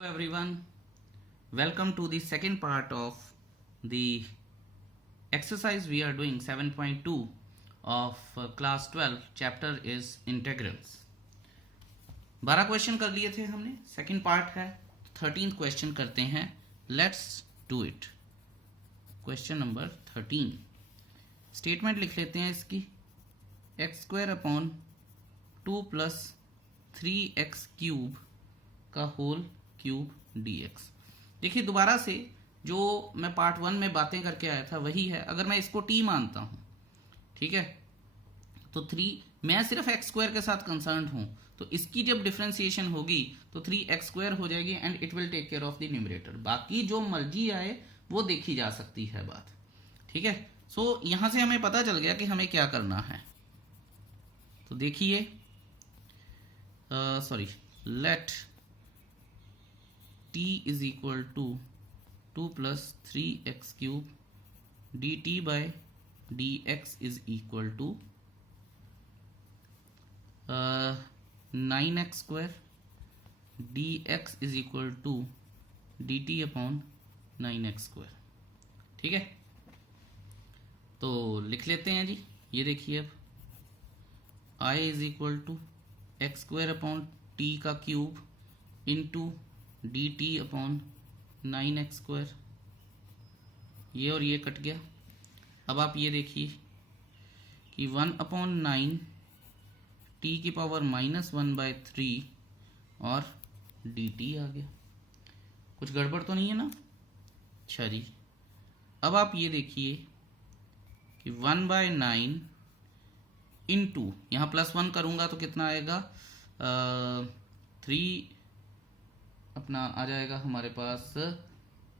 Hello everyone, welcome to the second part of the exercise we are doing 7.2 of class 12 chapter is integrals. 12 question कर लिए थे हमने, second part है, 13th question करते हैं. Let's do it. Question number 13. Statement लिख लेते हैं इसकी. X square upon 2 plus 3x cube का होल क्यूब dx. देखिए दोबारा से जो मैं पार्ट 1 में बातें करके आया था वही है. अगर मैं इसको t मानता हूं, ठीक है, तो 3 मैं सिर्फ एक्स स्क्वायर के साथ कंसर्न हूं, तो इसकी जब डिफरेंशिएशन होगी तो 3x स्क्वायर हो जाएगी and it will take care of the numerator. बाकी जो मर्जी आए वो देखी जा सकती है बात, ठीक है. सो यहां से हमें पता चल गया कि हमें क्या करना है. तो देखिए, sorry, let t is equal to 2 plus 3x cube dt by dx is equal to 9x square dx is equal to dt upon 9x square. ठीक है, तो लिख लेते हैं जी. ये देखिए, अब I is equal to x square upon t का cube into dt upon 9x square. ये और ये कट गया. अब आप ये देखिए कि 1 अपॉन 9 t की पावर -1/3 और dt आ गया. कुछ गड़बड़ तो नहीं है ना? अच्छा जी. अब आप ये देखिए कि 1/9 इंटू, यहाँ +1 करूँगा तो कितना आएगा, 3 अपना आ जाएगा हमारे पास.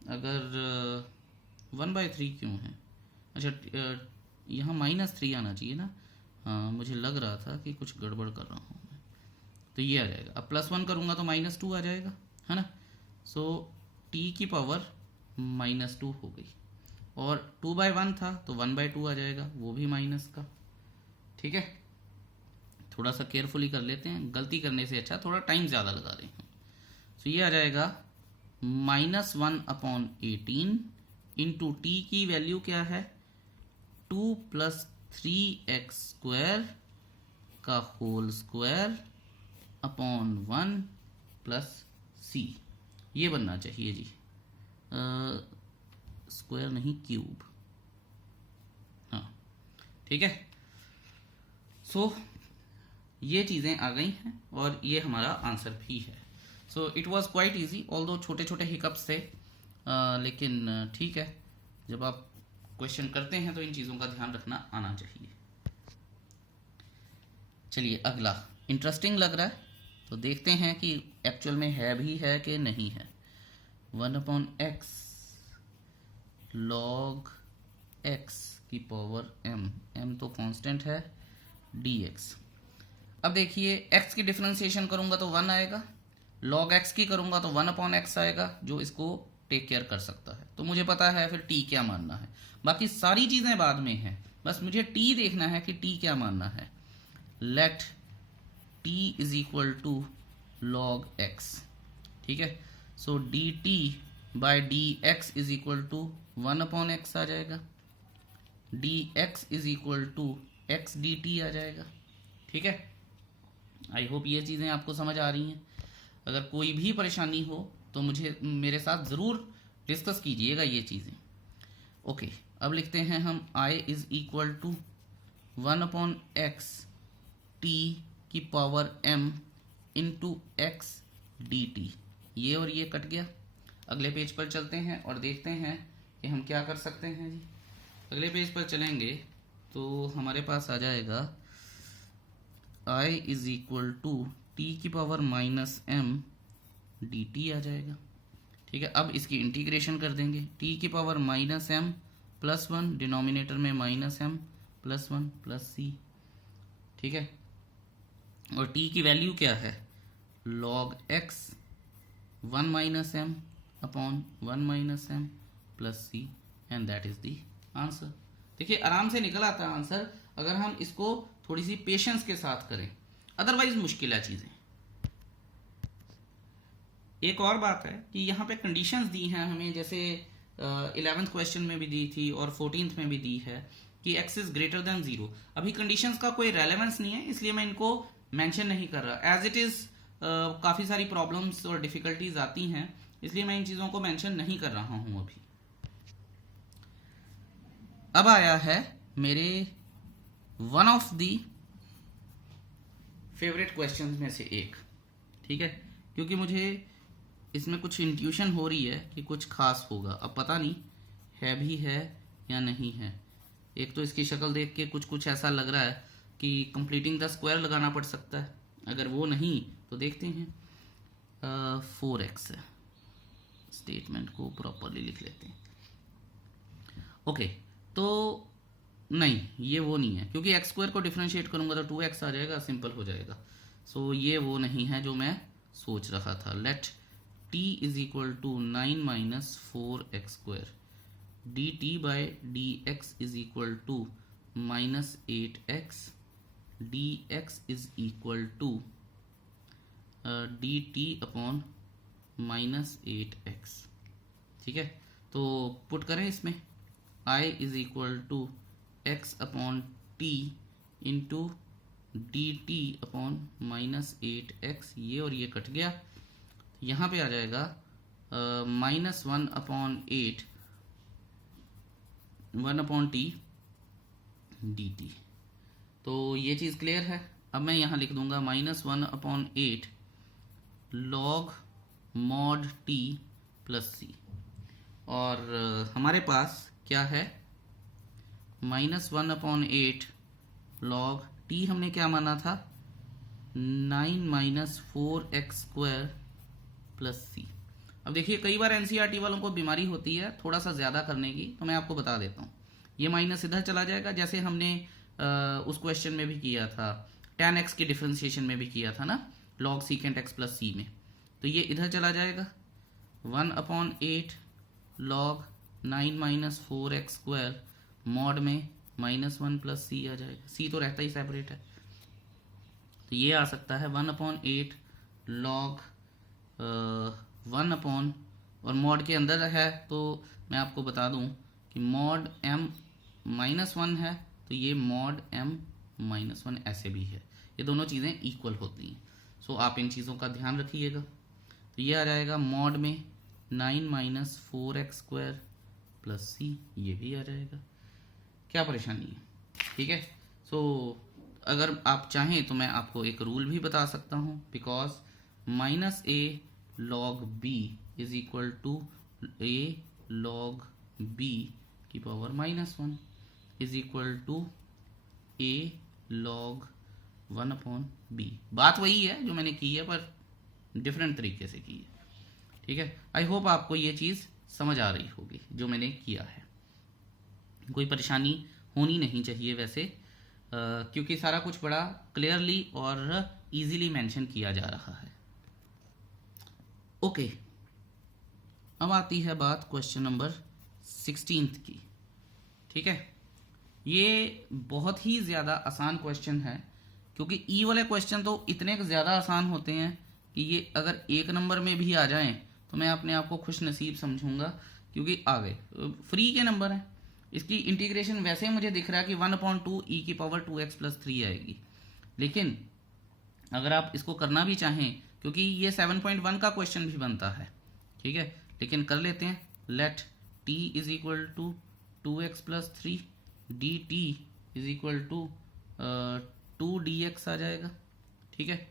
अगर 1/3 क्यों है, अच्छा यहाँ -3 आना चाहिए ना. हाँ, मुझे लग रहा था कि कुछ गड़बड़ कर रहा हूँ मैं. तो ये आ जाएगा. अब +1 करूँगा तो -2 आ जाएगा, है ना. सो t की पावर -2 हो गई, और 2/1 था तो 1/2 आ जाएगा, वो भी माइनस का. ठीक है, थोड़ा सा केयरफुली कर लेते हैं, गलती करने से अच्छा थोड़ा टाइम ज़्यादा लगा रहे हैं. तो ये आ जाएगा -1 अपॉन 18 इंटू टी की वैल्यू क्या है, 2 प्लस 3x स्क्वायर का whole square upon 1 plus c. ये बनना चाहिए जी, स्क्वायर नहीं क्यूब. हाँ, ठीक है. सो ये चीज़ें आ गई हैं और ये हमारा आंसर भी है. So it was quite easy, although छोटे छोटे हिकअप्स थे, लेकिन ठीक है, जब आप क्वेश्चन करते हैं तो इन चीज़ों का ध्यान रखना आना चाहिए. चलिए अगला, इंटरेस्टिंग लग रहा है, तो देखते हैं कि एक्चुअल में है भी है कि नहीं है. 1/x log x की पावर m तो कांस्टेंट है, dx. अब देखिए, x की डिफरेंशिएशन करूंगा तो 1 आएगा, log x की करूंगा तो 1/x आएगा, जो इसको टेक केयर कर सकता है. तो मुझे पता है फिर t क्या मानना है. बाकी सारी चीज़ें बाद में हैं, बस मुझे t देखना है कि t क्या मानना है. Let t is equal to log x. ठीक है, so dt by dx is equal to 1/x आ जाएगा, dx is equal to x dt आ जाएगा. ठीक है, आई होप ये चीज़ें आपको समझ आ रही हैं. अगर कोई भी परेशानी हो तो मुझे मेरे साथ ज़रूर डिस्कस कीजिएगा ये चीज़ें. ओके, अब लिखते हैं हम I is equal to 1/x t की power m into x dt. ये और ये कट गया. अगले पेज पर चलते हैं और देखते हैं कि हम क्या कर सकते हैं जी. अगले पेज पर चलेंगे तो हमारे पास आ जाएगा I is equal to t की पावर -m dt आ जाएगा. ठीक है, अब इसकी इंटीग्रेशन कर देंगे. t की पावर -m प्लस 1, डिनोमिनेटर में -m प्लस 1 प्लस c. ठीक है, और t की वैल्यू क्या है, log x 1 -m upon 1 -m plus c, and that is the answer. देखिए आराम से निकल आता है आंसर अगर हम इसको थोड़ी सी पेशेंस के साथ करें, अदरवाइज मुश्किल है चीज़ें. एक और बात है कि यहाँ पे कंडीशंस दी हैं हमें, जैसे 11th क्वेश्चन में भी दी थी और 14th में भी दी है कि x इज ग्रेटर देन 0। अभी कंडीशंस का कोई रेलेवेंस नहीं है, इसलिए मैं इनको मेंशन नहीं कर रहा। एज इट इज काफ़ी सारी प्रॉब्लम्स और डिफिकल्टीज आती हैं, इसलिए मैं इन चीज़ों को मेंशन नहीं कर रहा हूँ अभी। अब आया है मेरे one of the favourite questions में से एक, ठीक है, क्योंकि मुझे इसमें कुछ इंट्यूशन हो रही है कि कुछ खास होगा। अब पता नहीं है भी है या नहीं है। एक तो इसकी शक्ल देख के कुछ ऐसा लग रहा है कि कंप्लीटिंग द स्क्वायर लगाना पड़ सकता है। अगर वो नहीं तो देखते हैं 4x है। स्टेटमेंट को प्रॉपरली लिख लेते हैं। ओके, तो नहीं, ये वो नहीं है, क्योंकि एक्स स्क्वायर को डिफरेंशिएट करूंगा तो 2x आ जाएगा, सिंपल हो जाएगा। सो ये वो नहीं है जो मैं सोच रहा था। Let t is equal to 9 minus 4x square D T by D X is equal to minus 8x D X is equal to D T upon minus 8x। ठीक है, तो पुट करें इसमें i is equal to x upon T into D T upon minus 8x। ये और ये cut गया, यहाँ पे आ जाएगा minus 1 upon 8 1 upon T D T. तो ये चीज़ क्लियर है। अब मैं यहाँ लिख दूंगा minus 1 upon 8 log mod T plus C. और हमारे पास क्या है, माइनस 1 अपॉन 8 लॉग टी हमने क्या माना था, 9 माइनस 4x स्क्वायर प्लस सी। अब देखिए कई बार एनसीईआरटी वालों को बीमारी होती है थोड़ा सा ज़्यादा करने की, तो मैं आपको बता देता हूँ। ये माइनस इधर चला जाएगा, जैसे हमने उस क्वेश्चन में भी किया था, tan x की डिफ्रेंसिएशन में भी किया था ना, लॉग सीकेंट x प्लस सी में। तो ये इधर चला जाएगा, 1 upon 8 log 9 minus 4x square mod में माइनस 1 प्लस सी आ जाएगा। सी तो रहता ही सेपरेट है, तो ये आ सकता है 1 अपॉन 8 लॉग 1 अपॉन, और मॉड के अंदर है तो मैं आपको बता दूं कि मॉड m माइनस 1 है, तो ये मॉड m माइनस 1 ऐसे भी है। ये दोनों चीज़ें इक्वल होती हैं। सो आप इन चीज़ों का ध्यान रखिएगा। तो ये आ जाएगा मॉड में 9 माइनस 4x स्क्वायर प्लस सी, ये भी आ जाएगा। क्या परेशानी है, ठीक है। सो अगर आप चाहें तो मैं आपको एक रूल भी बता सकता हूँ, because minus A log B is equal to A log B की power minus 1 is equal to A log 1 upon B. बात वही है जो मैंने की है, पर डिफरेंट तरीके से की है, ठीक है। आई होप आपको ये चीज़ समझ आ रही होगी जो मैंने किया है। कोई परेशानी होनी नहीं चाहिए वैसे, क्योंकि सारा कुछ बड़ा क्लियरली और इजीली मेंशन किया जा रहा है। ओके, अब आती है बात क्वेश्चन नंबर 16 की, ठीक है। ये बहुत ही ज़्यादा आसान क्वेश्चन है, क्योंकि ई वाले क्वेश्चन तो इतने ज़्यादा आसान होते हैं कि ये अगर एक नंबर में भी आ जाएं तो मैं अपने आप को खुश नसीब समझूंगा, क्योंकि आ गए फ्री के नंबर हैं। इसकी इंटीग्रेशन वैसे मुझे दिख रहा है कि 1/2 e की पावर 2x प्लस 3 आएगी, लेकिन अगर आप इसको करना भी चाहें, क्योंकि ये 7.1 का क्वेश्चन भी बनता है, ठीक है, लेकिन कर लेते हैं। Let t is equal to 2x plus 3 D T is equal to 2dx आ जाएगा, ठीक है,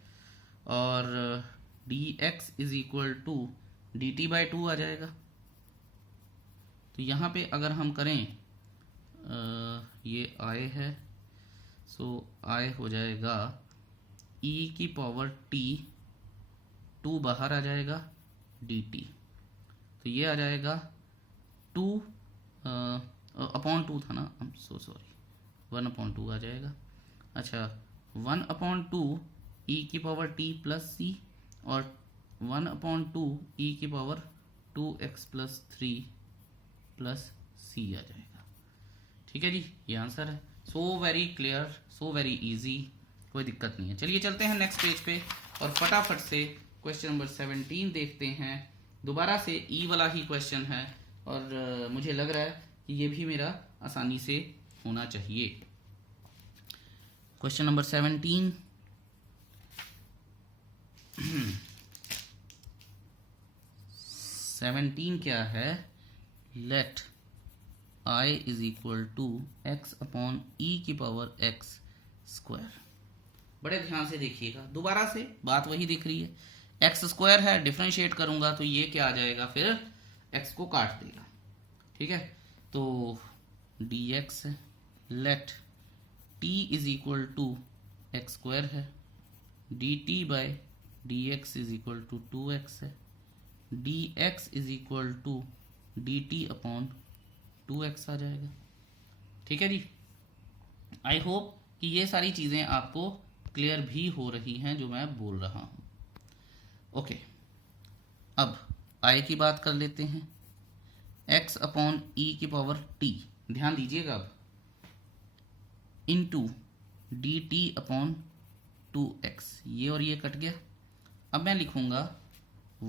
और dx is equal to dt by 2 आ जाएगा। तो यहाँ पे अगर हम करें ये i है, सो i हो जाएगा e की पावर t, 2 बाहर आ जाएगा dt, तो ये आ जाएगा 2 अपॉन 2 था ना, आई एम सो सॉरी, 1/2 आ जाएगा। अच्छा, 1/2 e की पावर t प्लस c और 1/2 e की power 2x plus 3 plus c आ जाएगा, ठीक है जी। ये आंसर है। So very clear, so very easy, कोई दिक्कत नहीं है। चलिए चलते हैं नेक्स्ट पेज पे और फटाफट से क्वेश्चन नंबर 17 देखते हैं। दोबारा से ई वाला ही क्वेश्चन है और मुझे लग रहा है कि ये भी मेरा आसानी से होना चाहिए। क्वेश्चन नंबर 17 17 क्या है? Let I is equal to X upon E की पावर एक्स स्क्वायर। बड़े ध्यान से देखिएगा, दोबारा से बात वही दिख रही है। एक्स स्क्वायर है, डिफरेंशिएट करूंगा तो ये क्या आ जाएगा, फिर एक्स को काट देगा। ठीक है, तो डी एक्स है, let T is equal to X square है, D T by D X is equal to 2x है, D X is equal to D T upon 2x आ जाएगा। ठीक है जी, आई होप कि ये सारी चीज़ें आपको क्लियर भी हो रही हैं जो मैं बोल रहा हूँ। ओके, अब आई की बात कर लेते हैं। x अपॉन ई की पावर t, ध्यान दीजिएगा, अब into D T upon 2x, ये और ये कट गया। अब मैं लिखूंगा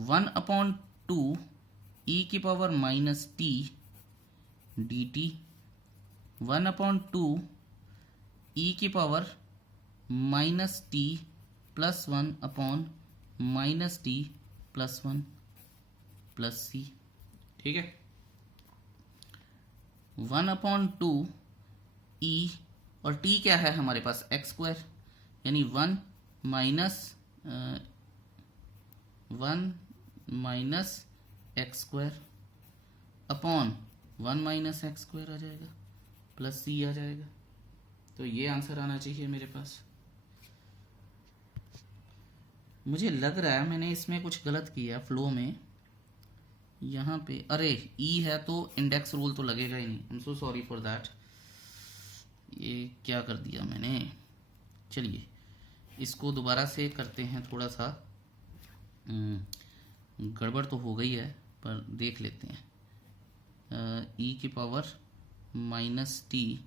1 अपॉन 2 ई की power minus T D T, 1 upon 2 E की power minus T plus 1 upon minus T plus 1 plus C. ठीक है, 1 अपॉन 2 ई और टी क्या है हमारे पास, एक्स स्क्वायर, यानी 1 minus x square upon 1 minus x square आ जाएगा, प्लस सी आ जाएगा। तो ये आंसर आना चाहिए मेरे पास। मुझे लग रहा है मैंने इसमें कुछ गलत किया फ्लो में, यहाँ पे अरे ई है तो इंडेक्स रूल तो लगेगा ही नहीं। I am so sorry for that, ये क्या कर दिया मैंने। चलिए इसको दोबारा से करते हैं, थोड़ा सा गड़बड़ तो हो गई है पर देख लेते हैं। ई की power minus T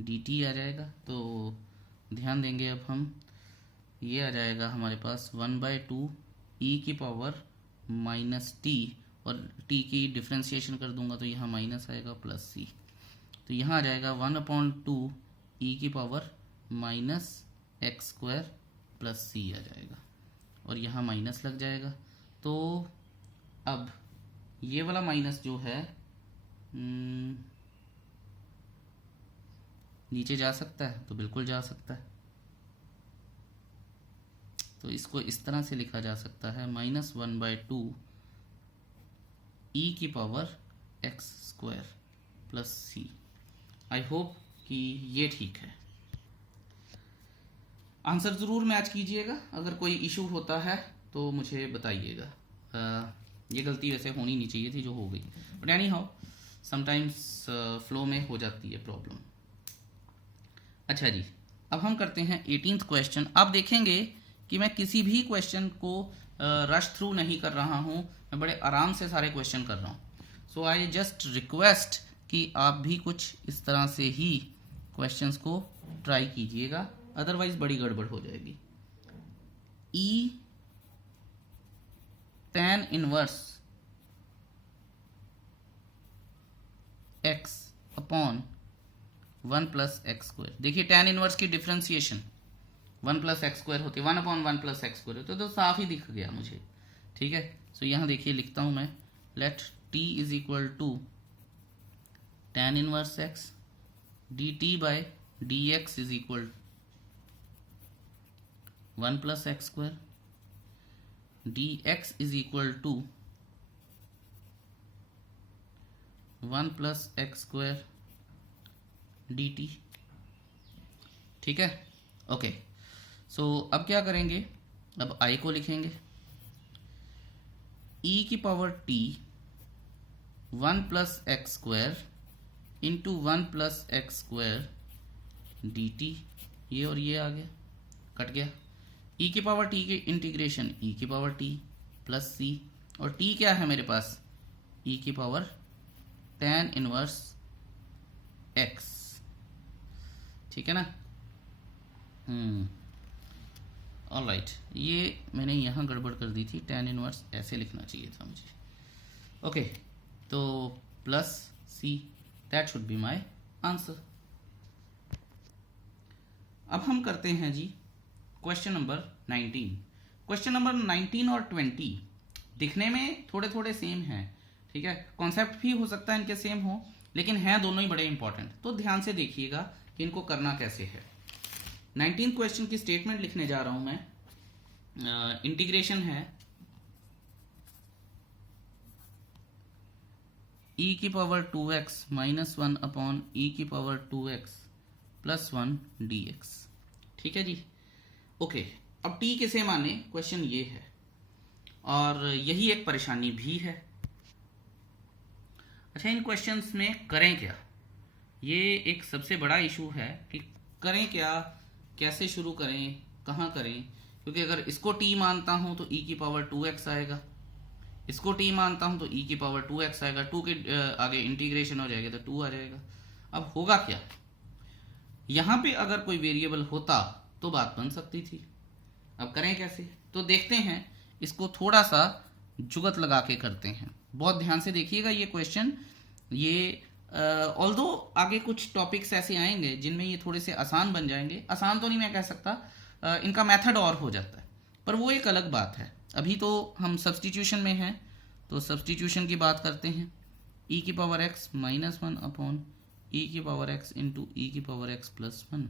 D T आ जाएगा, तो ध्यान देंगे अब हम, ये आ जाएगा हमारे पास 1/2 ई की पावर माइनस टी, और टी की डिफ्रेंशिएशन कर दूंगा तो यहाँ माइनस आएगा प्लस सी, तो यहाँ आ जाएगा 1/2 ई की power minus x square plus C आ जाएगा, और यहाँ माइनस लग जाएगा। तो अब ये वाला माइनस जो है नीचे जा सकता है, तो बिल्कुल जा सकता है। तो इसको इस तरह से लिखा जा सकता है, -1/2 ई की power X square plus C. I hope कि ये ठीक है। आंसर ज़रूर मैच कीजिएगा, अगर कोई इशू होता है तो मुझे बताइएगा। ये गलती वैसे होनी नहीं चाहिए थी जो हो गई, but any how sometimes flow में हो जाती है प्रॉब्लम। अच्छा जी, अब हम करते हैं 18th क्वेश्चन। आप देखेंगे कि मैं किसी भी क्वेश्चन को रश थ्रू नहीं कर रहा हूँ, मैं बड़े आराम से सारे क्वेश्चन कर रहा हूँ। सो आई जस्ट रिक्वेस्ट कि आप भी कुछ इस तरह से ही क्वेश्चंस को ट्राई कीजिएगा, अदरवाइज बड़ी गड़बड़ हो जाएगी। ई tan inverse x upon 1 plus X square. देखिए tan इनवर्स की डिफ्रेंसिएशन 1 प्लस एक्स स्क्वायर होती है, 1/1 प्लस एक्स स्क्वायर होती है, तो साफ ही दिख गया मुझे। ठीक है, सो यहाँ देखिए लिखता हूँ मैं, let t is equal to tan inverse x D T by D X is equal 1 plus X square, D X is equal to 1 plus X square D T. ठीक है, ओके। सो अब क्या करेंगे, अब आई को लिखेंगे ई की power T 1 plus X square into 1 plus X square D T, ये और ये आ गया, कट गया। ई की पावर टी की इंटीग्रेशन ई की पावर टी प्लस सी, और टी क्या है मेरे पास, ई की पावर tan इनवर्स एक्स। ठीक है ना, ऑलराइट, ये मैंने यहाँ गड़बड़ कर दी थी, tan इनवर्स ऐसे लिखना चाहिए था मुझे। ओके, तो plus C, that should be my answer. अब हम करते हैं जी क्वेश्चन नंबर 19। क्वेश्चन नंबर 19 और 20 दिखने में थोड़े थोड़े सेम हैं, ठीक है, कॉन्सेप्ट भी हो सकता है इनके सेम हो, लेकिन हैं दोनों ही बड़े इंपॉर्टेंट। तो ध्यान से देखिएगा कि इनको करना कैसे है। 19 क्वेश्चन की स्टेटमेंट लिखने जा रहा हूं मैं। इंटीग्रेशन है e की power 2x minus 1 upon e की पावर 2x प्लस 1 dx, ठीक है जी। ओके, अब t किसे माने, क्वेश्चन ये है, और यही एक परेशानी भी है। अच्छा, इन क्वेश्चंस में करें क्या, ये एक सबसे बड़ा इशू है कि करें क्या, कैसे शुरू करें, कहाँ करें। क्योंकि अगर इसको t मानता हूं तो e की पावर 2x आएगा, इसको t मानता हूं तो e की पावर 2x आएगा, 2 के आगे इंटीग्रेशन हो जाएगा तो 2 आ जाएगा। अब होगा क्या, यहां पे अगर कोई वेरिएबल होता तो बात बन सकती थी। अब करें कैसे, तो देखते हैं, इसको थोड़ा सा जुगत लगा के करते हैं। बहुत ध्यान से देखिएगा ये क्वेश्चन। ये ऑल्दो आगे कुछ टॉपिक्स ऐसे आएंगे जिनमें ये थोड़े से आसान बन जाएंगे, आसान तो नहीं मैं कह सकता, इनका मेथड और हो जाता है, पर वो एक अलग बात है। अभी तो हम सब्सटीट्यूशन में हैं, तो सब्सटीट्यूशन की बात करते हैं। e की power x minus 1 upon e की पावर x इंटू e की पावर x प्लस 1।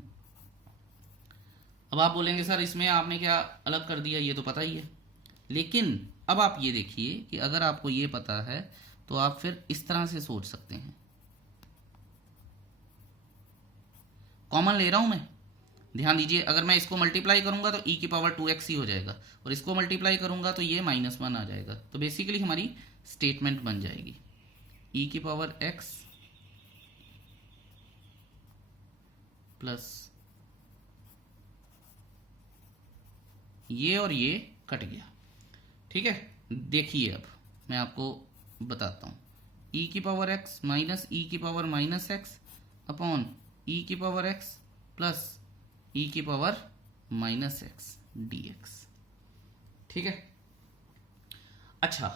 अब आप बोलेंगे सर इसमें आपने क्या अलग कर दिया, ये तो पता ही है। लेकिन अब आप ये देखिए कि अगर आपको ये पता है तो आप फिर इस तरह से सोच सकते हैं। कॉमन ले रहा हूं मैं, ध्यान दीजिए। अगर मैं इसको मल्टीप्लाई करूंगा तो e की पावर 2x ही हो जाएगा, और इसको मल्टीप्लाई करूंगा तो ये माइनस 1 आ जाएगा। तो बेसिकली हमारी स्टेटमेंट बन जाएगी e की पावर x प्लस ये और ये कट गया, ठीक है। देखिए अब मैं आपको बताता हूं, e की पावर x माइनस e की power minus x upon e की पावर x प्लस e की पावर माइनस x dx, ठीक है। अच्छा,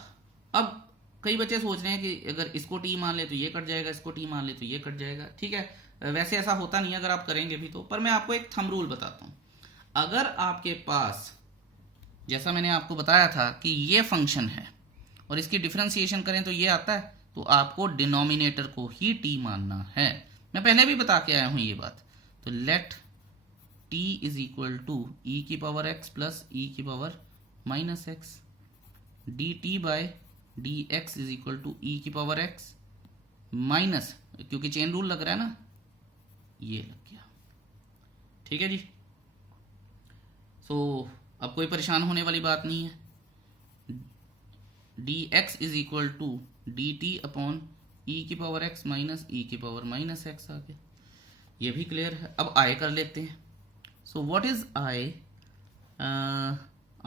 अब कई बच्चे सोच रहे हैं कि अगर इसको t मान ले तो ये कट जाएगा, इसको t मान ले तो ये कट जाएगा, ठीक है। वैसे ऐसा होता नहीं अगर आप करेंगे भी तो, पर मैं आपको एक थंब रूल बताता हूं। अगर आपके पास, जैसा मैंने आपको बताया था कि ये फंक्शन है और इसकी डिफरेंशिएशन करें तो ये आता है, तो आपको डिनोमिनेटर को ही t मानना है। मैं पहले भी बता के आया हूं ये बात। तो let t is equal to e की पावर x प्लस e की power minus x dt by dx is equal to e की पावर x माइनस, क्योंकि चेन रूल लग रहा है ना, ये लग गया, ठीक है जी। सो अब कोई परेशान होने वाली बात नहीं है। dx is equal to dt upon e की पावर x माइनस e की पावर माइनस x आ गया, ये भी क्लियर है। अब i कर लेते हैं। So what is i,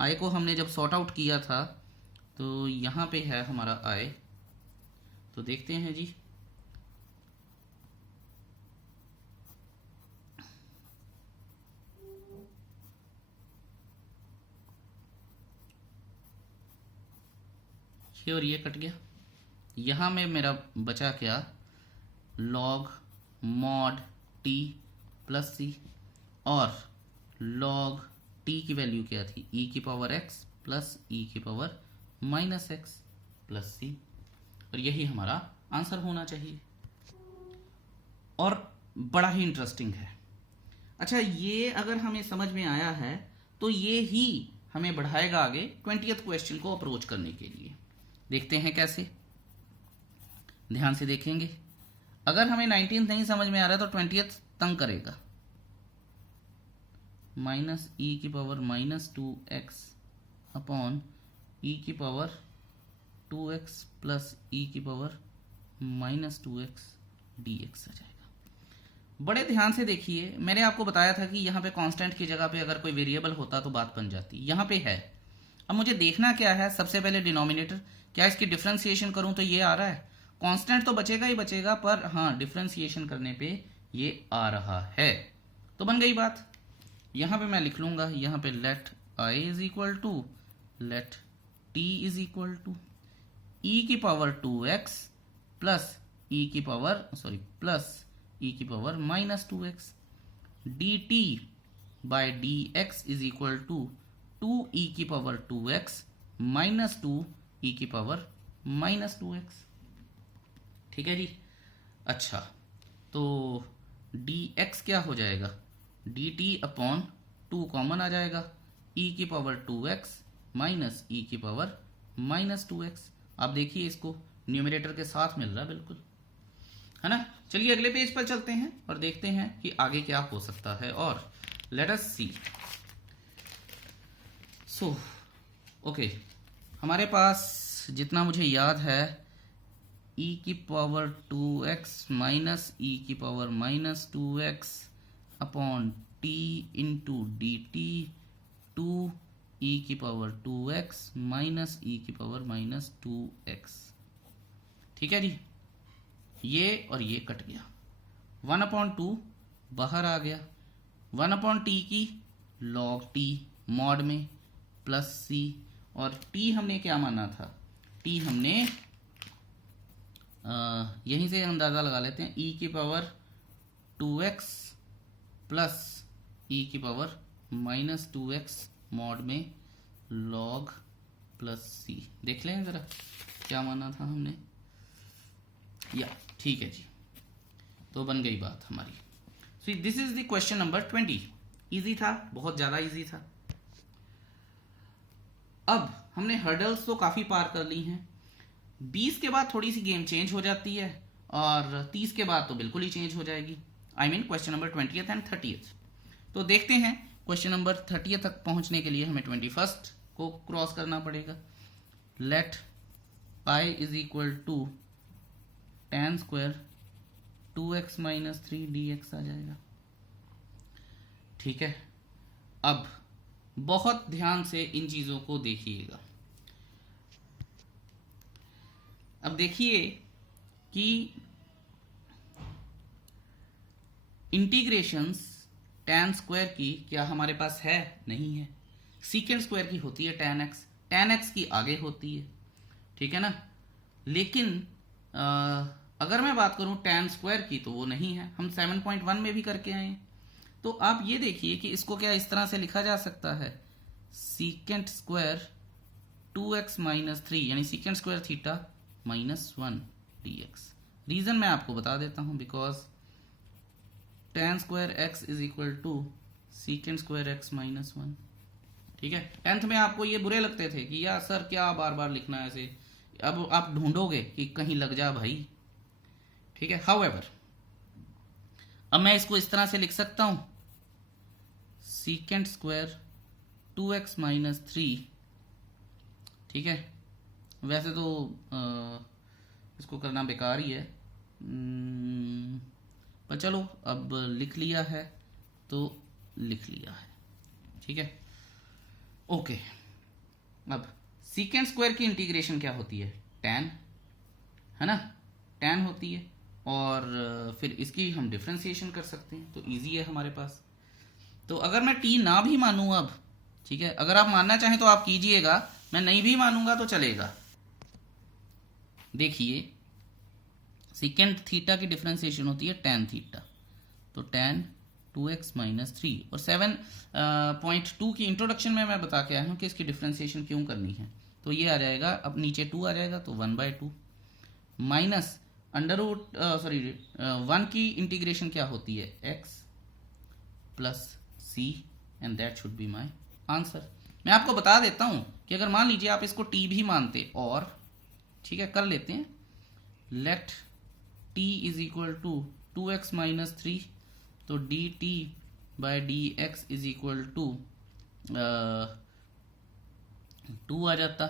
i को हमने जब सॉर्ट आउट किया था तो यहाँ पे है हमारा i, तो देखते हैं जी। ये और ये कट गया, यहाँ में मेरा बचा क्या, log mod t plus C, और log t की वैल्यू क्या थी, e की पावर x प्लस e की power minus x plus C, और यही हमारा आंसर होना चाहिए। और बड़ा ही इंटरेस्टिंग है। अच्छा, ये अगर हमें समझ में आया है तो ये ही हमें बढ़ाएगा आगे 20th क्वेश्चन को अप्रोच करने के लिए। देखते हैं कैसे, ध्यान से देखेंगे। अगर हमें 19th नहीं समझ में आ रहा तो 20th तंग करेगा। माइनस ई की power minus 2x upon E की पावर 2x प्लस ई की पावर माइनस 2x dx आ जाएगा। बड़े ध्यान से देखिए, मैंने आपको बताया था कि यहाँ पे कांस्टेंट की जगह पे अगर कोई वेरिएबल होता तो बात बन जाती, यहाँ पे है। अब मुझे देखना क्या है, सबसे पहले डिनोमिनेटर, क्या इसकी डिफरेंशिएशन करूं तो ये आ रहा है, कांस्टेंट तो बचेगा ही बचेगा, पर हाँ डिफरेंशिएशन करने पे ये आ रहा है, तो बन गई बात। यहाँ पे मैं लिख लूंगा, यहाँ पे let I is equal to let t is equal to e की पावर 2x प्लस e की पावर प्लस e की power minus 2x dt by dx is equal to 2e की पावर 2x माइनस 2e की power minus 2x। ठीक है जी। अच्छा, तो dx क्या हो जाएगा, dt अपॉन 2 कॉमन आ जाएगा, e की पावर 2x माइनस e की पावर माइनस 2x। आप देखिए इसको न्यूमरेटर के साथ मिल रहा है बिल्कुल, है ना। चलिए अगले पेज पर चलते हैं और देखते हैं कि आगे क्या हो सकता है। और लेट अस सी। सो ओके, हमारे पास जितना मुझे याद है e की पावर 2x माइनस e की power minus 2x upon t into D T 2e की पावर 2x माइनस e की पावर माइनस 2x। ठीक है जी, ये और ये कट गया, 1/2 बाहर आ गया, 1/t की log t मॉड में प्लस c, और t हमने क्या माना था, t हमने यहीं से अंदाजा लगा लेते हैं, e की पावर 2x प्लस e की पावर माइनस 2x मॉड में log प्लस c। देख लें जरा क्या माना था हमने, या ठीक है जी, तो बन गई बात हमारी। So this is the question number 20। Easy था, बहुत ज्यादा इजी था। अब हमने हर्डल्स तो काफी पार कर ली हैं, 20 के बाद थोड़ी सी गेम चेंज हो जाती है और 30 के बाद तो बिल्कुल ही चेंज हो जाएगी। I mean question number 20th and 30th। तो देखते हैं, क्वेश्चन नंबर 30th तक पहुंचने के लिए हमें 21st को क्रॉस करना पड़ेगा। Let i is equal to tan square 2x minus 3 dx आ जाएगा। ठीक है, अब बहुत ध्यान से इन चीजों को देखिएगा। अब देखिए कि इंटीग्रेशंस tan स्क्वायर की क्या हमारे पास है, नहीं है। सीकेंड स्क्वायर की होती है tan x की आगे होती है, ठीक है ना। लेकिन अगर मैं बात करूं tan स्क्वायर की तो वो नहीं है, हम 7.1 में भी करके आए। तो आप ये देखिए कि इसको क्या इस तरह से लिखा जा सकता है, सीकेंट स्क्वायर 2x माइनस 3 यानी secant square theta minus 1 dx। Reason मैं आपको बता देता हूं, because tan square x is equal to secant square x minus 1। ठीक है, 10th में आपको ये बुरे लगते थे कि यार सर क्या बार बार लिखना है ऐसे, अब आप ढूंढोगे कि कहीं लग जा भाई। ठीक है, हाउएवर अब मैं इसको इस तरह से लिख सकता हूं, सीकेंट स्क्वायर 2x माइनस 3। ठीक है, वैसे तो इसको करना बेकार ही है, पर चलो अब लिख लिया है तो लिख लिया है। ठीक है, ओके। अब सीकेंट स्क्वायर की इंटीग्रेशन क्या होती है, tan, है ना, tan होती है, और फिर इसकी हम डिफरेंशिएशन कर सकते हैं, तो इजी है हमारे पास। तो अगर मैं t ना भी मानूं अब, ठीक है, अगर आप मानना चाहें तो आप कीजिएगा, मैं नहीं भी मानूंगा तो चलेगा। देखिए सीकेंट थीटा की डिफरेंशिएशन होती है tan थीटा, तो tan 2x माइनस 3, और 7.2 की इंट्रोडक्शन में मैं बता के आया हूं कि इसकी डिफरेंशिएशन क्यों करनी है। तो ये आ जाएगा, अब नीचे 2 आ जाएगा तो 1/2 माइनस अंडर रूट 1 की इंटीग्रेशन क्या होती है, x plus c, and that should be my answer. मैं आपको बता देता हूं कि अगर मान लीजिए आप इसको t भी मानते, और ठीक है कर लेते हैं, let t is equal to 2x minus 3, तो dt by dx is equal to 2 आ जाता,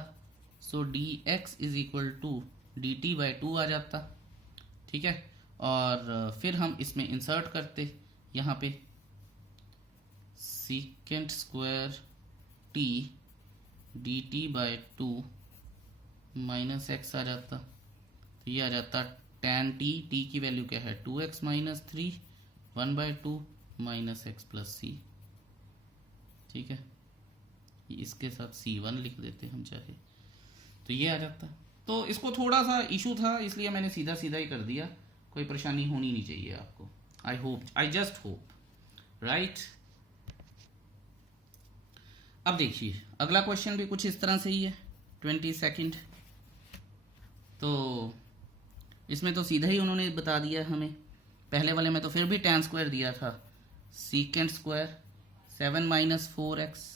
so dx is equal to dt by 2 आ जाता। ठीक है, और फिर हम इसमें इंसर्ट करते यहाँ पे secant square t dt by 2 minus x आ जाता, तो ये आ जाता tan t, t की वैल्यू क्या है 2x minus 3, 1/2 minus x plus c। ठीक है, इसके साथ C1 लिख देते हम चाहे तो ये आ जाता। तो इसको थोड़ा सा इशू था इसलिए मैंने सीधा सीधा ही कर दिया, कोई परेशानी होनी नहीं चाहिए आपको। I just hope right. अब देखिए अगला क्वेश्चन भी कुछ इस तरह से ही है 22। तो इसमें तो सीधा ही उन्होंने बता दिया हमें, पहले वाले में तो फिर भी tan स्क्वायर दिया था, secant square 7 minus 4x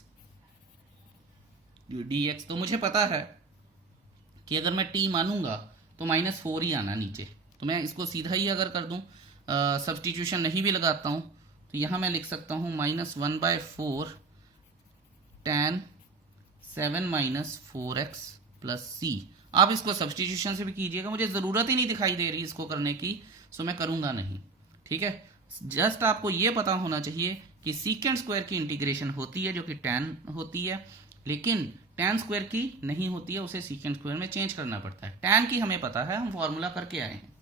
dx। तो मुझे पता है कि अगर मैं t मानूंगा तो -4 ही आना नीचे, तो मैं इसको सीधा ही अगर कर दूं, सब्सटीट्यूशन नहीं भी लगाता हूं, तो यहां मैं लिख सकता हूं -1/4 tan 7 minus 4x plus c। आप इसको सब्सटीट्यूशन से भी कीजिएगा, मुझे ज़रूरत ही नहीं दिखाई दे रही इसको करने की, सो मैं करूंगा नहीं। ठीक है, जस्ट आपको ये पता होना चाहिए कि सीकेंड स्क्वायर की इंटीग्रेशन होती है जो कि tan होती है, लेकिन tan स्क्वायर की नहीं होती है, उसे सीकेंड स्क्वायर में चेंज करना पड़ता है। tan की हमें पता है, हम फॉर्मूला करके आए हैं।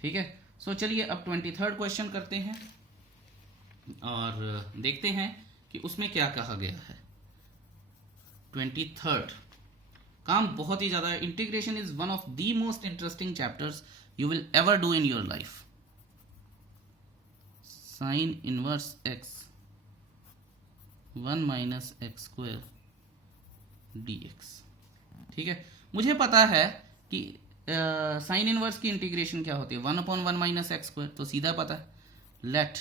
ठीक है, सो चलिए अब 23rd क्वेश्चन करते हैं और देखते हैं कि उसमें क्या कहा गया है। 23rd काम बहुत ही ज्यादा, integration is one of the most interesting chapters you will ever do in your life. Sign inverse x 1 minus x square dx। ठीक है, मुझे पता है कि साइन इनवर्स की इंटीग्रेशन क्या होती है, 1/1 माइनस एक्स स्क्वायर, तो सीधा पता है। Let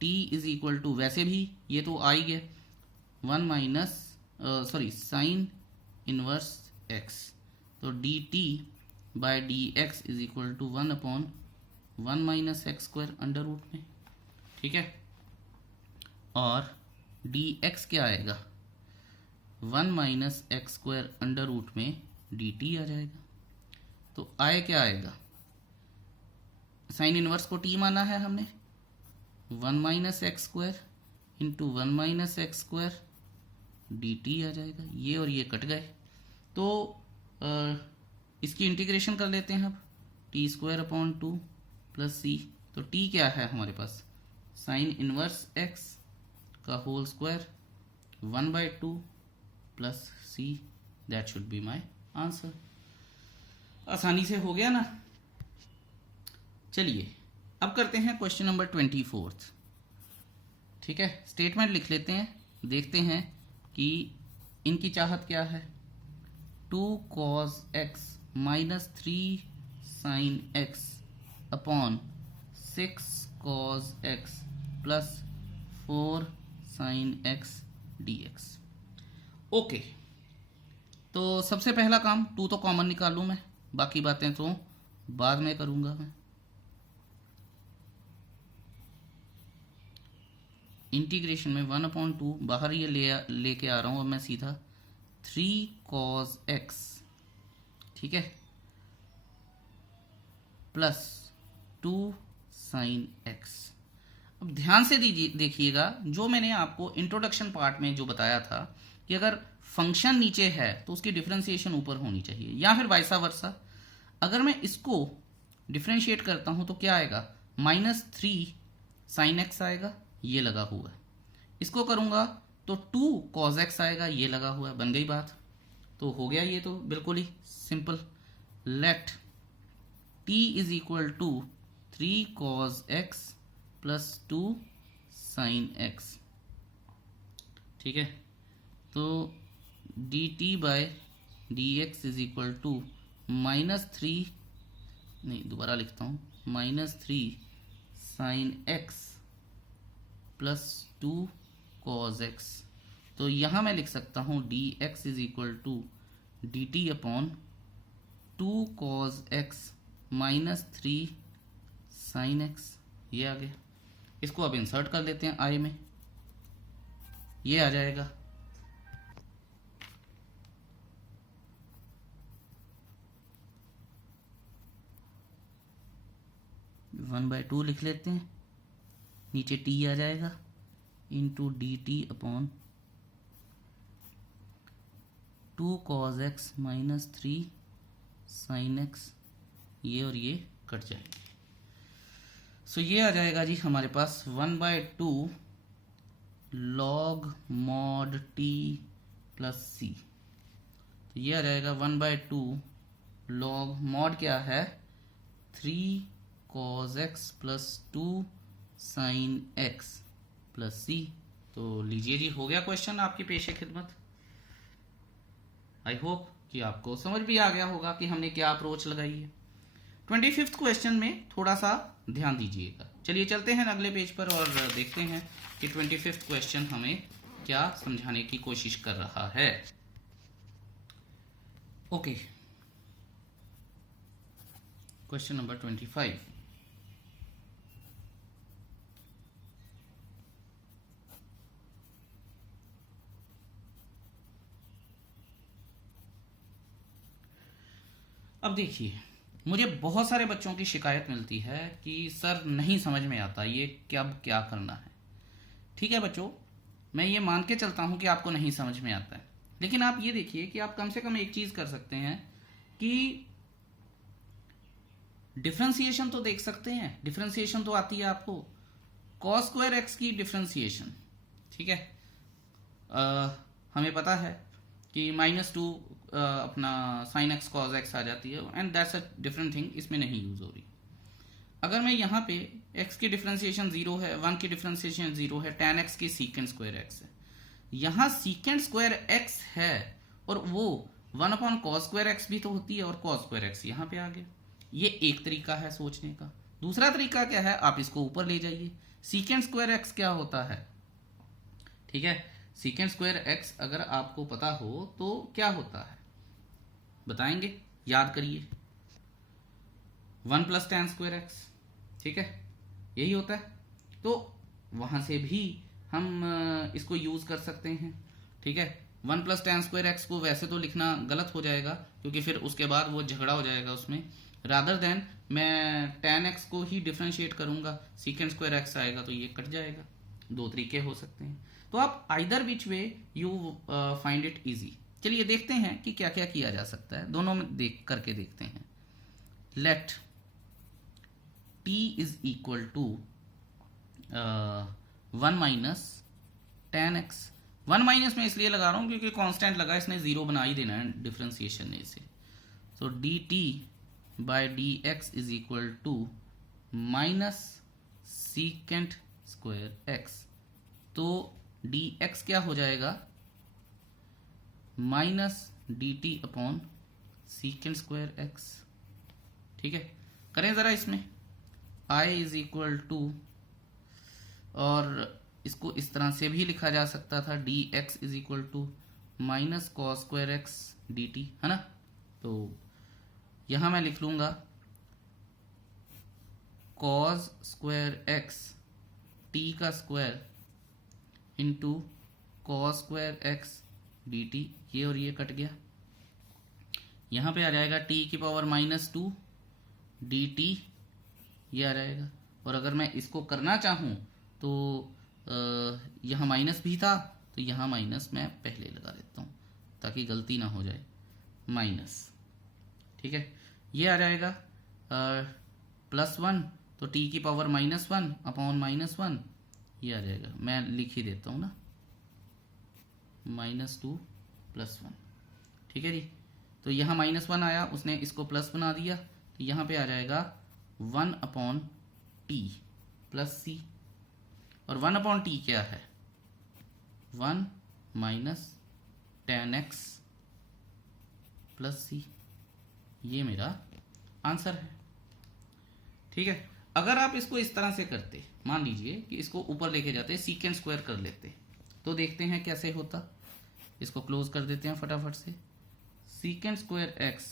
t is equal to, वैसे भी ये तो आ ही गया, 1 माइनस साइन इनवर्स x, तो dt by dx is equal to 1/1 minus x square under root में। ठीक है, और dx क्या आएगा, 1 minus x square under root में dt आ जाएगा। तो आए क्या आएगा, साइन इनवर्स को t माना है हमने, 1 minus x square into 1 minus x square dt आ जाएगा। ये और ये कट गए, तो इसकी इंटीग्रेशन कर लेते हैं अब, t² प्लस c। तो t क्या है हमारे पास, साइन इनवर्स x का whole square 1/2 plus c, that should be my answer. आसानी से हो गया ना। चलिए अब करते हैं क्वेश्चन नंबर 24। ठीक है, स्टेटमेंट लिख लेते हैं, देखते हैं कि इनकी चाहत क्या है। 2 cos x minus 3 sin x upon 6 cos x plus 4 sin x dx। Okay, तो सबसे पहला काम 2 तो कॉमन निकालूं मैं, बाकी बातें तो बाद में करूंगा मैं। इंटीग्रेशन में 1/2 बाहर ये लेके आ रहा हूं अब मैं सीधा, 3 cos x, ठीक है, प्लस 2 sin x। अब ध्यान से देखिएगा, जो मैंने आपको इंट्रोडक्शन पार्ट में जो बताया था कि अगर फंक्शन नीचे है तो उसकी डिफरेंशिएशन ऊपर होनी चाहिए, या फिर वाइसा वर्सा। अगर मैं इसको डिफरेंशिएट करता हूं तो क्या आएगा, -3 sin x आएगा, ये लगा हुआ है। इसको करूंगा तो 2 cos x आएगा, ये लगा हुआ है। बन गई बात, तो हो गया ये तो बिल्कुल ही simple. Let t is equal to 3 cos x plus 2 sin x। ठीक है, तो dt by dx is equal to -3, नहीं दोबारा लिखता हूँ, -3 sin x plus 2 cos x। तो यहाँ मैं लिख सकता हूँ dx is equal to dt upon 2 cos x minus 3 sin x, ये आ गया। इसको अब इंसर्ट कर लेते हैं i में, ये आ जाएगा। वन बाई टू लिख लेते हैं, नीचे t आ जाएगा into D T upon 2 cos x minus 3 sin x, ये और ये कट जाएंगे। सो ये आ जाएगा जी हमारे पास 1/2 log mod t plus C, तो ये आ जाएगा 1/2 लॉग मॉड क्या है 3 cos x plus 2 sin x plus C. तो लीजिए जी, हो गया क्वेश्चन आपकी पेशे खिदमत। आई होप कि आपको समझ भी आ गया होगा कि हमने क्या अप्रोच लगाई है। 25th क्वेश्चन में थोड़ा सा ध्यान दीजिएगा। चलिए चलते हैं अगले पेज पर और देखते हैं कि 25th क्वेश्चन हमें क्या समझाने की कोशिश कर रहा है। Okay, question number 25। अब देखिए, मुझे बहुत सारे बच्चों की शिकायत मिलती है कि सर नहीं समझ में आता ये क्या करना है। ठीक है बच्चों, मैं ये मान के चलता हूं कि आपको नहीं समझ में आता है, लेकिन आप ये देखिए कि आप कम से कम एक चीज कर सकते हैं कि डिफरेंशिएशन तो देख सकते हैं। डिफरेंशिएशन तो आती है आपको, cos स्क्वायर एक्स की डिफरेंशिएशन। ठीक है, हमें पता है कि -2 अपना साइन एक्स कॉज एक्स आ जाती है, and that's a different thing, इसमें नहीं यूज हो रही। अगर मैं यहाँ पे x की डिफरेंशिएशन 0 है, 1 की डिफरेंशिएशन 0 है, tan x की सीकेंड स्क्वायर x है, यहाँ सीकेंड स्क्वायर x है और वो 1/cos स्क्वायर x भी तो होती है, और cos स्क्वायर x यहाँ पे आ गया। ये एक तरीका है सोचने का। दूसरा तरीका क्या है, आप इसको ऊपर ले जाइए। सीकेंड स्क्वायर x क्या होता है, ठीक है, सीकेंड स्क्वायर x अगर आपको पता हो तो क्या होता है बताएंगे, याद करिए। 1 + tan स्क्वायर x, ठीक है, यही होता है। तो वहां से भी हम इसको यूज कर सकते हैं। ठीक है, 1 + tan स्क्वायर x को वैसे तो लिखना गलत हो जाएगा, क्योंकि फिर उसके बाद वो झगड़ा हो जाएगा उसमें। रादर देन मैं tan x को ही डिफरेंशिएट करूंगा, सीकेंड स्क्वायर x आएगा तो ये कट जाएगा। दो तरीके हो सकते हैं, तो आप either which way you find it easy. चलिए देखते हैं कि क्या क्या किया जा सकता है, दोनों में देख करके देखते हैं। Let t is equal to 1 minus tan x। 1 minus में इसलिए लगा रहा हूं क्योंकि कांस्टेंट लगा, इसने 0 बना ही देना है डिफरेंशिएशन ने इसे। तो dt by dx is equal to minus secant square x। तो dx क्या हो जाएगा, minus dt upon secant square x। ठीक है, करें जरा इसमें i इज इक्वल टू, और इसको इस तरह से भी लिखा जा सकता था, dx is equal to minus cos square x dt, है ना। तो यहां मैं लिख लूंगा कॉस स्क्वायर x t का square into cos square x dt, ये और ये कट गया। यहां पे आ जाएगा t की पावर -2 dt, ये आ जाएगा। और अगर मैं इसको करना चाहूं तो यहाँ माइनस भी था, तो यहाँ माइनस मैं पहले लगा देता हूँ ताकि गलती ना हो जाए, माइनस। ठीक है, ये आ जाएगा +1, तो t की पावर -1 अपॉन -1, ये आ जाएगा। मैं लिख ही देता हूँ ना, -2 + 1। ठीक है जी, तो यहाँ -1 आया, उसने इसको प्लस बना दिया, तो यहाँ पे आ जाएगा 1/t प्लस c। और 1/t क्या है, 1 minus tan x plus c, ये मेरा आंसर है। ठीक है, अगर आप इसको इस तरह से करते, मान लीजिए कि इसको ऊपर लेके जाते, सीकेंड स्क्वायर कर लेते, तो देखते हैं कैसे होता। इसको क्लोज कर देते हैं फटाफट से। Secant square x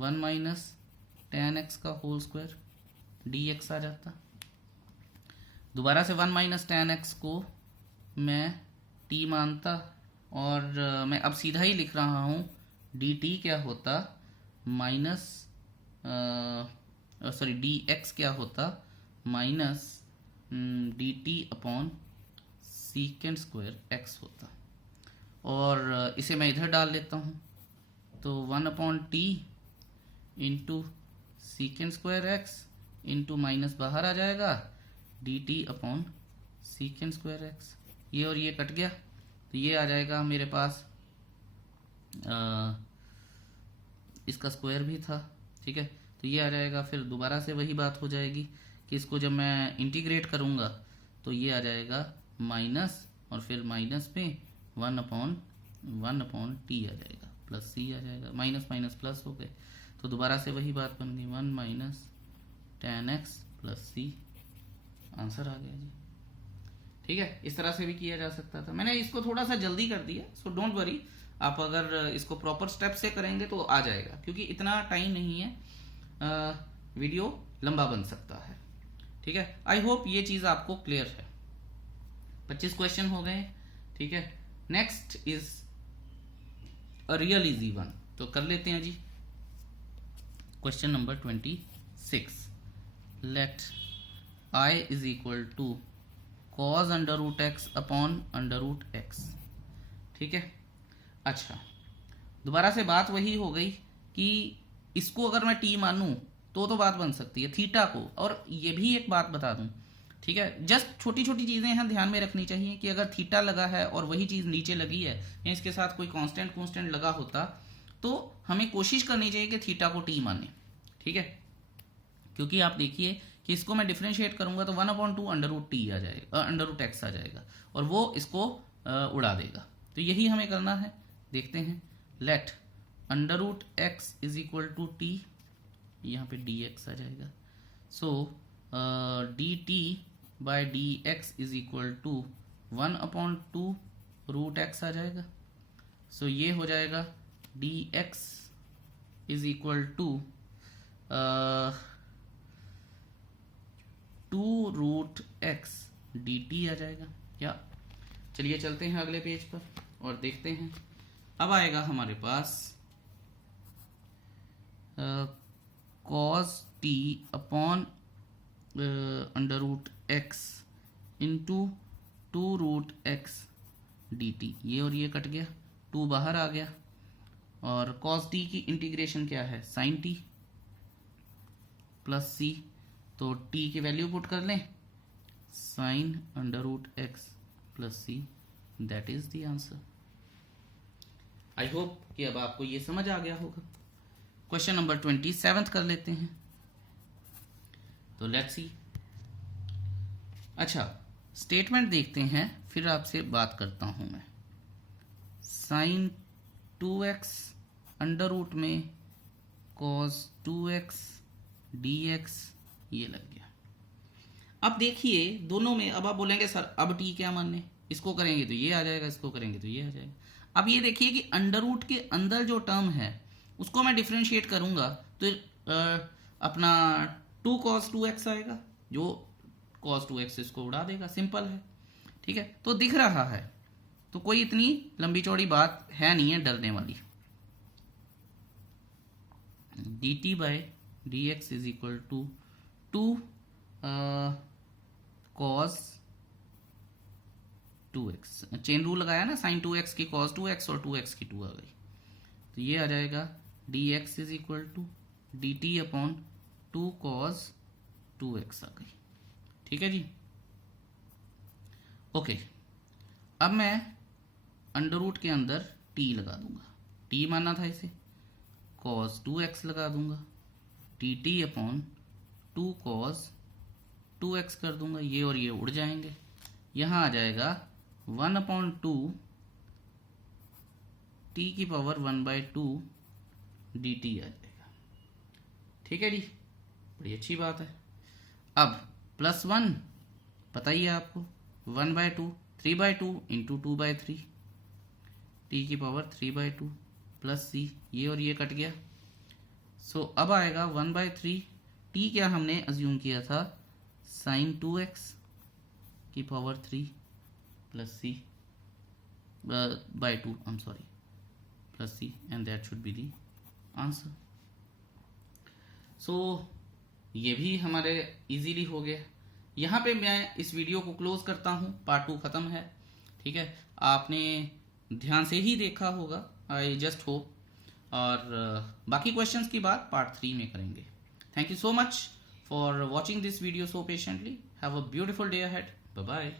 1 minus tan x का होल स्क्वायर dx आ जाता। दोबारा से 1 माइनस tan x को मैं t मानता, और मैं अब सीधा ही लिख रहा हूं dt क्या होता, माइनस सॉरी dx क्या होता, minus dt upon secant square x होता। और इसे मैं इधर डाल लेता हूं, तो 1/t into secant square x into minus बाहर आ जाएगा dt upon secant square x, ये और ये कट गया, तो ये आ जाएगा मेरे पास इसका स्क्वायर भी था, ठीक है। तो ये आ जाएगा, फिर दोबारा से वही बात हो जाएगी कि इसको जब मैं इंटीग्रेट करूँगा तो ये आ जाएगा माइनस, और फिर माइनस में 1/1 टी आ जाएगा, प्लस सी आ जाएगा, माइनस माइनस प्लस हो गए, तो दोबारा से वही बात बन गई 1 - tan x प्लस सी, आंसर आ गया जी। ठीक है, इस तरह से भी किया जा सकता था, मैंने इसको थोड़ा सा जल्दी कर दिया, सो डोंट वरी, आप अगर इसको प्रॉपर स्टेप से करेंगे तो आ जाएगा, क्योंकि इतना टाइम नहीं है, वीडियो लंबा बन सकता है। ठीक है, आई होप ये चीज आपको क्लियर है। 25 क्वेश्चन हो गए, ठीक है। Next is a real easy one, तो कर लेते हैं जी। Question number 26, let I is equal to cos √x upon √x, ठीक है। अच्छा, दोबारा से बात वही हो गई कि इसको अगर मैं t मानूं तो बात बन सकती है थीटा को, और ये भी एक बात बता दूं, ठीक है, जस्ट छोटी छोटी चीजें यहाँ ध्यान में रखनी चाहिए कि अगर थीटा लगा है और वही चीज नीचे लगी है या इसके साथ कोई कांस्टेंट लगा होता तो हमें कोशिश करनी चाहिए कि थीटा को t माने, ठीक है। क्योंकि आप देखिए कि इसको मैं डिफरेंशिएट करूंगा तो 1/2 √t आ जाएगा, √x आ जाएगा, और वो इसको उड़ा देगा। तो यही हमें करना है, देखते हैं। Let √x is equal to T, यहाँ पे dx आ जाएगा, so dt by dx is equal to 1/2 √x आ जाएगा। सो ये हो जाएगा dx is equal to 2√x dt आ जाएगा। या चलिए चलते हैं अगले पेज पर और देखते हैं। अब आएगा हमारे पास cos t upon √x into 2√x dt, ये और ये कट गया, 2 बाहर आ गया, और cos t की इंटीग्रेशन क्या है, sin t प्लस c, तो t की वैल्यू पुट कर लें, sin √x plus c, that is the answer. I hope कि अब आपको ये समझ आ गया होगा। क्वेश्चन नंबर 27 कर लेते हैं, तो लेट्स सी। अच्छा, स्टेटमेंट देखते हैं, फिर आपसे बात करता हूं मैं। sin 2x अंडर रूट में cos 2x dx, ये लग गया। अब देखिए दोनों में, अब आप बोलेंगे सर अब t क्या मानने, इसको करेंगे तो ये आ जाएगा, इसको करेंगे तो ये आ जाएगा। अब ये देखिए कि अंडर रूट के अंदर जो टर्म है उसको मैं डिफरेंशिएट करूंगा तो अपना 2 cos 2x आएगा, जो cos 2x इसको उड़ा देगा, सिंपल है, ठीक है। तो दिख रहा है, तो कोई इतनी लंबी चौड़ी बात है नहीं है डरने वाली। dt by dx is equal to 2 cos 2x, chain rule लगाया ना, sin 2x की cos 2x और 2x की 2 आ गई, तो ये आ जाएगा dx is equal to dt upon 2 cos 2x आ गई, ठीक है जी। ओके, अब मैं अंडर रूट के अंदर t लगा दूंगा, t माना था इसे, cos 2x लगा दूंगा, dt अपॉन 2 cos 2x कर दूंगा, ये और ये उड़ जाएंगे, यहां आ जाएगा 1/2 t की पावर 1/2 dt आ जाएगा, ठीक है जी, बड़ी अच्छी बात है। अब +1 पता ही है आपको, 1/2 3/2 इंटू 2/3 t की पावर 3/2 प्लस c, ये और ये कट गया, सो अब आएगा 1/3 t क्या हमने अज्यूम किया था, sin 2x की पावर 3 plus c by 2, I am sorry, plus c, and that should be the answer. So ये भी हमारे इजीली हो गया। यहाँ पे मैं इस वीडियो को क्लोज करता हूँ, पार्ट 2 खत्म है, ठीक है। आपने ध्यान से ही देखा होगा, आई जस्ट होप, और बाकी क्वेश्चंस की बात पार्ट 3 में करेंगे। Thank you so much for watching this video so patiently. Have a beautiful day ahead, bye bye.